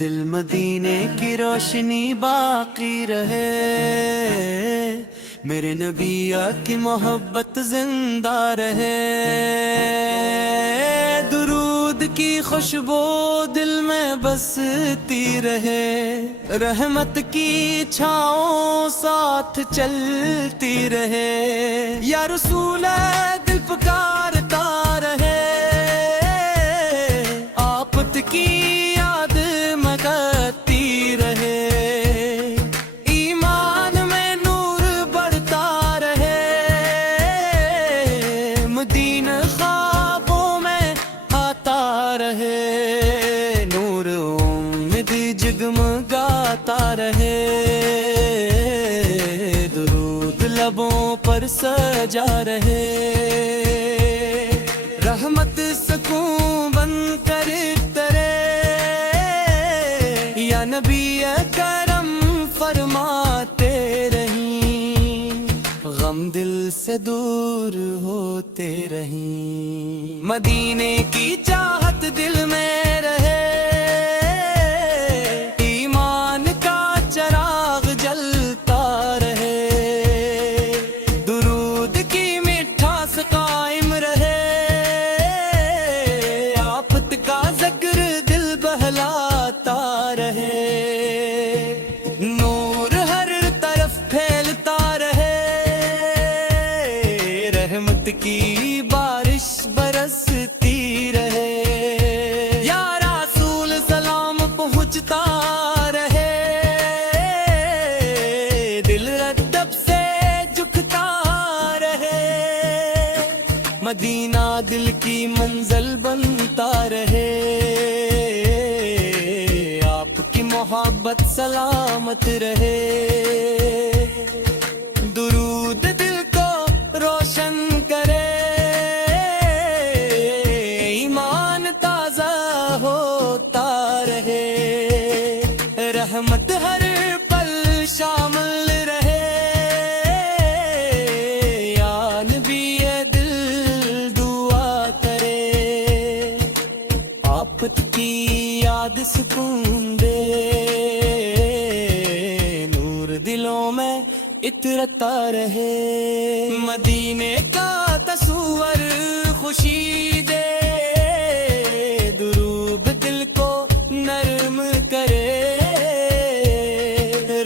دل مدینے کی روشنی باقی رہے، میرے نبی کی محبت زندہ رہے، درود کی خوشبو دل میں بستی رہے، رحمت کی چھاؤں ساتھ چلتی رہے، یا رسول دل پکارتا رہے، آپت کی یاد مگتی رہے، ایمان میں نور بڑھتا رہے، مدینہ خوابوں میں آتا رہے، نور امید جگمگاتا رہے، درود لبوں پر سجا رہے، رحمت سکون بن کر اترے، یا نبی کرم فرماتے رہیں، غم دل سے دور ہوتے رہیں، مدینے کی چاہت دل میں رہے، ایمان کا چراغ جلتا رہے، درود کی مٹھاس قائم رہے، آفت کا ذکر دل بہلاتا رہے، نور ہر طرف پھیلتا رہے، رحمت کی بارش برستی رہے، یا رسول سلام پہنچتا رہے، دل ادب سے جھکتا رہے، مدینہ دل کی منزل بنتا رہے، آپ کی محبت سلامت رہے، درود دل کو روشن کرے، ایمان تازہ ہوتا رہے، رحمت ہر پل شامل رہے، یا نبی دل دعا کرے، آفت کی یاد سکون دے، نور دلوں میں اترتا رہے، مدینے کا تصور خوشی دے، دروب دل کو نرم کرے،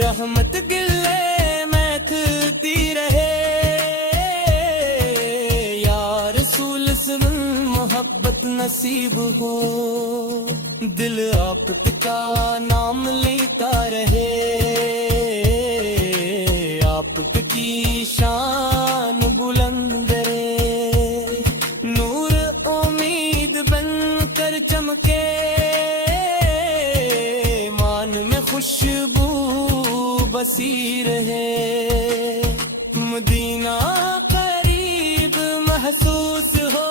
رحمت گلے میں تھتی رہے، یا رسول سے محبت نصیب ہو، دل آپ کا نام لیتا رہے، آپ کی شان بلند رہے، نور امید بن کر چمکے، مان میں خوشبو بسی رہے، مدینہ قریب محسوس ہو،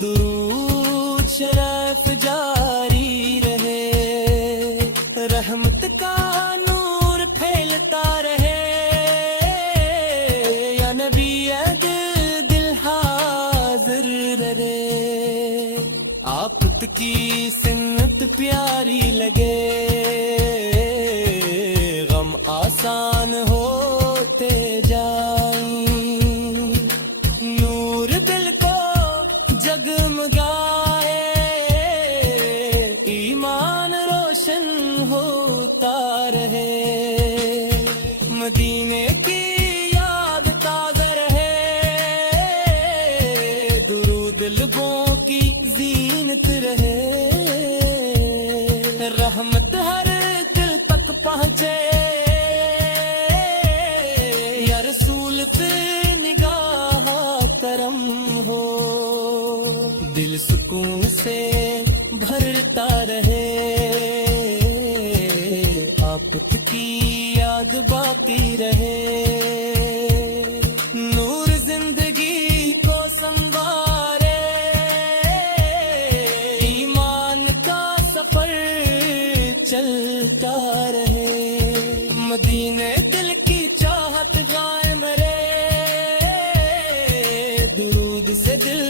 درود شرف جاری رہے، رحمت کا نور پھیلتا رہے، یا نبی دل حاضر رہے، آفت کی سنت پیاری لگے، غم آسان ہوتے جائیں، نور دل کو جگمگائے، ایمان روشن ہوتا رہے، مدینے کی یاد تازہ رہے، درود لبوں کی زینت رہے، رحمت ہر دل تک پہنچے، یا رسول پہ نگاہ کرم ہو، دل سکون سے بھرتا رہے، آپ کی یاد باقی رہے، نور زندگی کو سنوارے، ایمان کا سفر چلتا رہے، مدینے دل کی چاہت قائم رہے، درود درود سے دل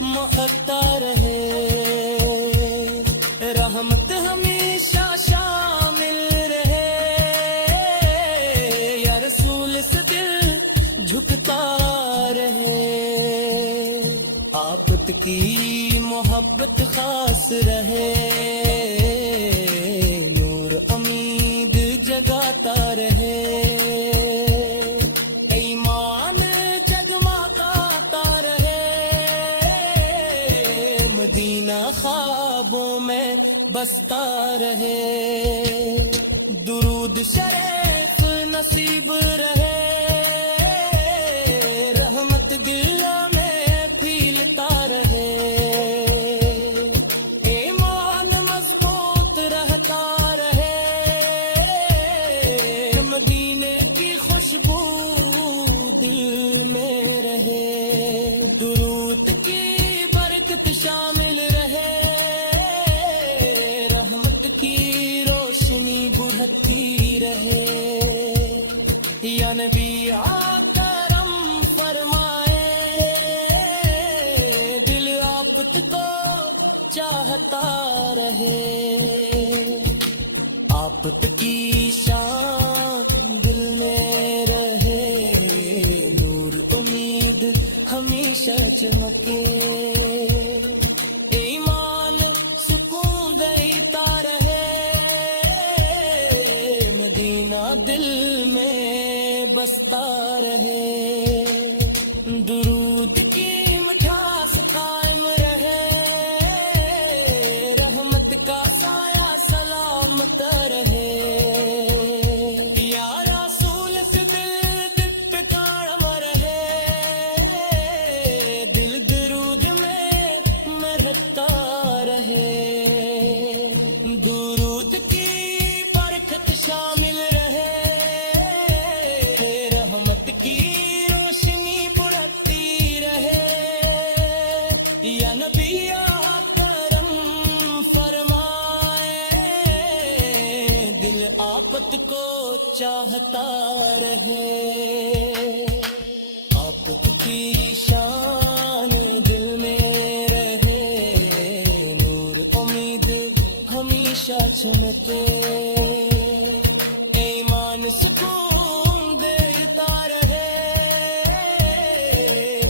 محکتا رہے، رحمت ہمیشہ شامل رہے، یا رسول سے دل جھکتا رہے، آپت کی محبت خاص رہے، نور امید جگاتا رہے، ایمان جگمگاتا رہے، مدینہ خوابوں میں بستا رہے، درود شریف نصیب رہے، رحمت دل میں پھیلتا رہے، ایمان مضبوط رہتا رہے، مدینے کی خوشبو دل میں رہے، درود کی برکت شامل رہے، رحمت کی روشنی بڑھتی رہے، یا نبی کرم فرمائے، دل آپت کو چاہتا رہے، آپت کی شان دل میں رہے، نور امید ہمیشہ چمکے، ایمان سکون دیتا رہے، مدینہ دل میں بستا رہے، درود کی مٹھاس قائم رہے، رحمت کا سایہ سلامت رہے، یا رسول سے دل پہ کام رہے، دل درود میں رکھتا رہے، درود کی برکت شامل رہے، رحمت کی روشنی بڑھتی رہے، یا نبی کرم فرمائے، دل آپت کو چاہتا رہے، آپت کی شان دل میں رہے، نور امید ہمیشہ چمکے، ایمان سکون دیتا رہے،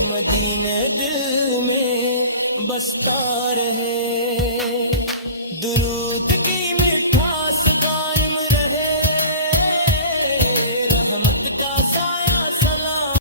مدینہ دل میں بستا رہے، درود